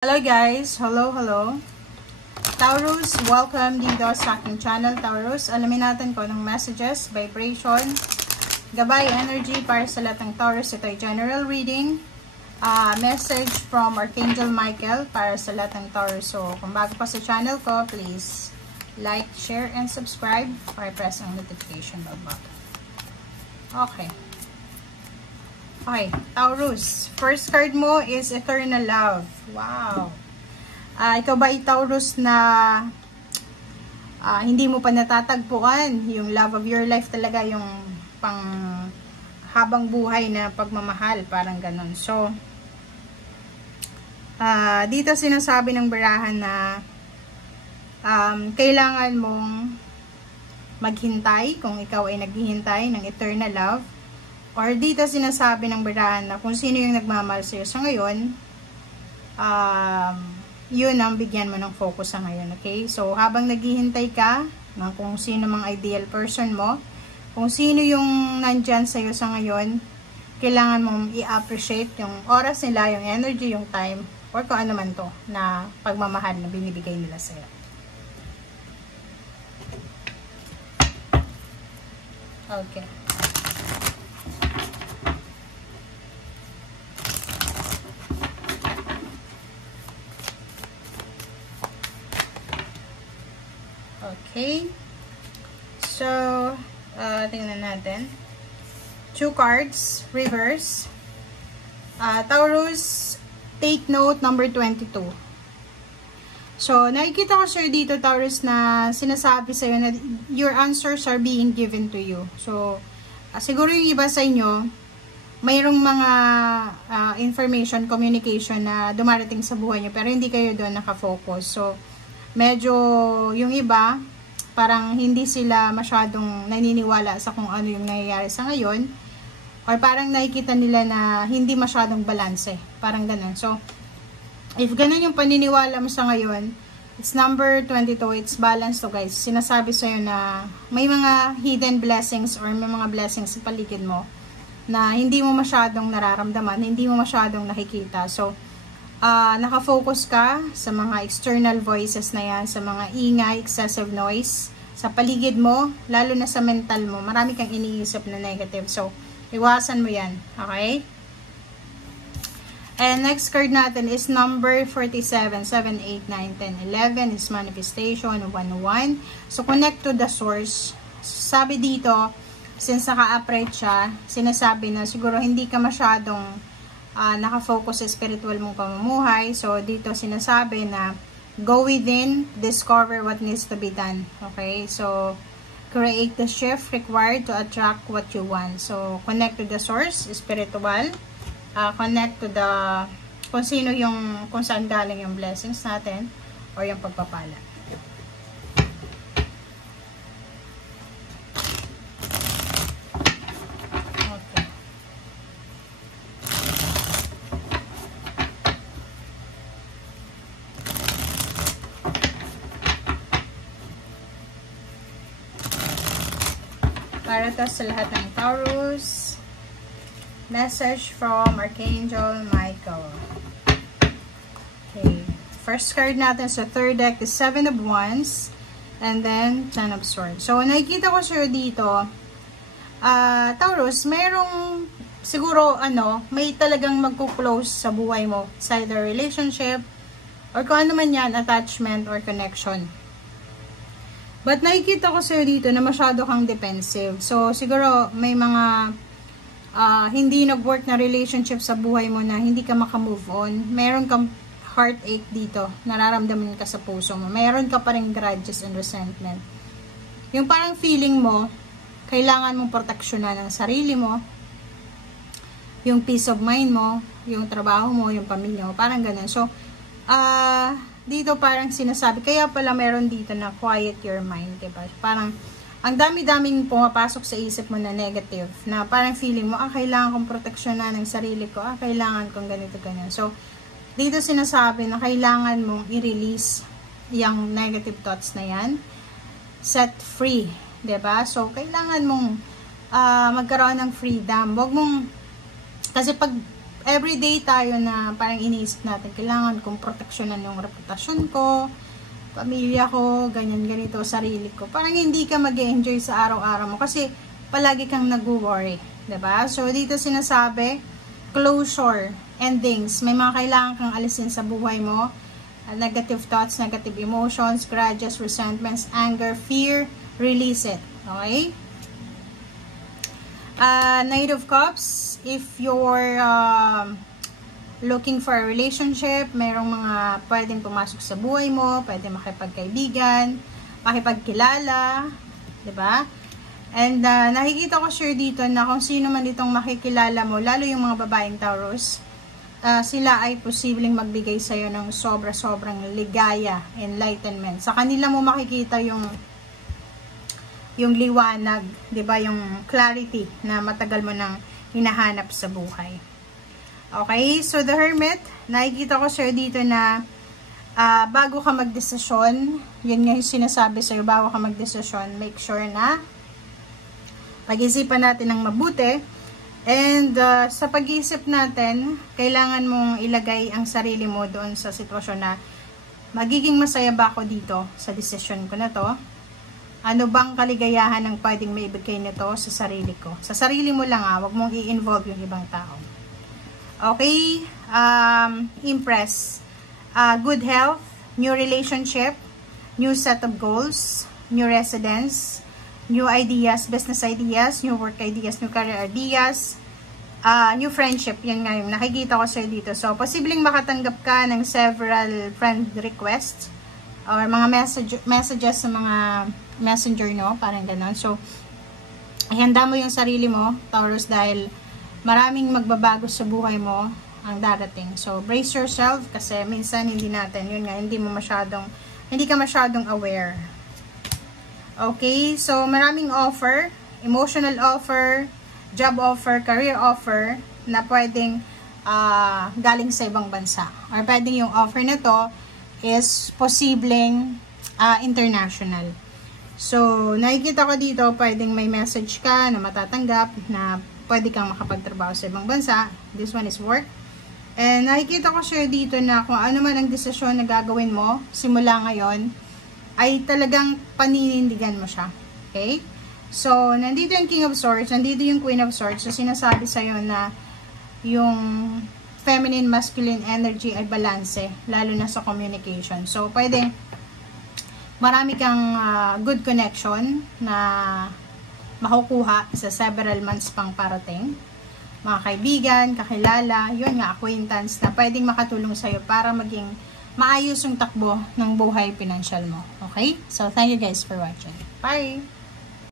Hello guys! Hello! Taurus, welcome dito sa aking channel, Taurus. Alamin natin kung anong messages, vibration, gabay, energy para sa lahat ng Taurus. Ito ay general reading. Message from Archangel Michael para sa lahat ng Taurus. So, kung bago pa sa channel ko, please like, share, and subscribe para press ang notification bell button. Okay, Taurus. First card mo is Eternal Love. Wow. Ikaw ba ay Taurus na hindi mo pa natatagpuan? Yung love of your life talaga, yung pang habang buhay na pagmamahal. Parang ganun. So, dito sinasabi ng barahan na kailangan mong maghintay kung ikaw ay naghihintay ng eternal love. Or dito sinasabi ng barahan na kung sino yung nagmamahal sa'yo sa ngayon, yun ang bigyan mo ng focus sa ngayon, okay? So, habang naghihintay ka ng kung sino mang ideal person mo, kung sino yung nandyan sa'yo sa ngayon, kailangan mong i-appreciate yung oras nila, yung energy, yung time, or kung ano man to na pagmamahal na binibigay nila sa'yo. Okay. Okay. So, tingnan natin. 2 cards, reverse. Taurus, take note number 22. So, nakikita ko sir dito, Taurus, na sinasabi sa'yo na your answers are being given to you. So, siguro yung iba sa inyo, mayroong mga information, communication na dumarating sa buhay nyo, pero hindi kayo doon nakafocus. So, medyo yung iba, parang hindi sila masyadong naniniwala sa kung ano yung nangyayari sa ngayon, or parang nakikita nila na hindi masyadong balanse, parang ganun. So, if ganun yung paniniwala mo sa ngayon, it's number 22, it's balance to guys. Sinasabi sa'yo na may mga hidden blessings or may mga blessings sa paligid mo na hindi mo masyadong nararamdaman, hindi mo masyadong nakikita. So, nakafocus ka sa mga external voices na yan, sa mga ingay, excessive noise, sa paligid mo, lalo na sa mental mo. Marami kang iniisip na negative. So, iwasan mo yan. Okay? And next card natin is number 47, 7, 8, 9, 10, 11 is manifestation, 1, 1. So, connect to the source. Sabi dito, since naka-upright siya, sinasabi na siguro hindi ka masyadong nakafocus sa spiritual mong pamumuhay. So, dito sinasabi na go within, discover what needs to be done. Okay? So, create the shift required to attract what you want. So, connect to the source, spiritual. Connect to the, kung sino yung, kung saan galing yung blessings natin or yung pagpapala. Para to sa lahat ng Taurus, message from Archangel Michael. Okay. First card natin sa third deck is 7 of Wands and then 10 of Swords. So, nakikita ko sir dito, Taurus, merong siguro may talagang magkuklose sa buhay mo. It's either relationship or kung ano man yan, attachment or connection. But nakikita ko sa'yo dito na masyado kang defensive. So, siguro may mga hindi nag-work na relationship sa buhay mo na hindi ka makamove on. Meron kang heartache dito. Nararamdaman ka sa puso mo. Meron ka pa rin grudges and resentment. Yung parang feeling mo, kailangan mong proteksyonan ang sarili mo, yung peace of mind mo, yung trabaho mo, yung pamilya mo. Parang ganun. So, dito parang sinasabi, kaya pala meron dito na quiet your mind, diba? Parang, ang dami-daming pumapasok sa isip mo na negative, na parang feeling mo, kailangan kong proteksyonan ng sarili ko, kailangan kong ganito, ganyan. So, dito sinasabi na kailangan mong i-release yung negative thoughts na yan, set free, diba? So, kailangan mong magkaroon ng freedom. Huwag mong, kasi pag everyday tayo na parang iniisip natin, kailangan kong proteksyonan yung reputasyon ko, pamilya ko, ganyan, ganito, sarili ko. Parang hindi ka mag-enjoy sa araw-araw mo kasi palagi kang nag-worry. Diba? So, dito sinasabi, closure, endings. May mga kailangan kang alisin sa buhay mo. Negative thoughts, negative emotions, grudges, resentments, anger, fear, release it. Okay? Knight of Cups, if you're looking for a relationship, mayroong mga pwedeng pumasok sa buhay mo, pwede makipagkaibigan, makipagkilala, diba? And nakikita ko sure dito na kung sino man itong makikilala mo, lalo yung mga babaeng Taurus, sila ay posibleng magbigay sa'yo ng sobra-sobrang ligaya, enlightenment. Sa kanila mo makikita yung liwanag, 'di ba, yung clarity na matagal mo nang hinahanap sa buhay. Okay, so the Hermit, nakikita ko sir dito na bago ka magdesisyon, yun nga yung sinasabi sa'yo, bago ka magdesisyon, make sure na pag-isipan natin ng mabuti. And sa pag-iisip natin, kailangan mong ilagay ang sarili mo doon sa sitwasyon na magiging masaya ba ako dito sa desisyon ko na to? Ano bang kaligayahan ang pwedeng maibigay nito sa sarili ko? Sa sarili mo lang wag mong i-involve yung ibang tao. Okay, Empress. Good health, new relationship, new set of goals, new residence, new ideas, business ideas, new work ideas, new career ideas, new friendship. Yan nga yung nakikita ko sa'yo dito. So, posibleng makatanggap ka ng several friend requests or mga messages sa mga messenger, no? Parang ganon. So, ihanda mo yung sarili mo, Taurus, dahil maraming magbabago sa buhay mo ang darating. So, brace yourself kasi minsan hindi natin, yun nga, hindi ka masyadong aware. Okay, so maraming offer, emotional offer, job offer, career offer na pwedeng galing sa ibang bansa. Or pwedeng yung offer na to is posibleng international. So, nakikita ko dito, pwedeng may message ka na matatanggap na pwede kang makapagtrabaho sa ibang bansa. This one is work. And nakikita ko sure dito na kung ano man ang desisyon na gagawin mo simula ngayon, ay talagang paninindigan mo siya. Okay? So, nandito yung King of Swords, nandito yung Queen of Swords. So, sinasabi sa'yo na yung feminine, masculine energy ay balanse, lalo na sa communication. So, pwede marami kang good connection na makukuha sa several months pang parating. Mga kaibigan, kakilala, yun nga, acquaintance na pwedeng makatulong sa'yo para maging maayos yung takbo ng buhay pinansyal mo. Okay? So, thank you guys for watching. Bye!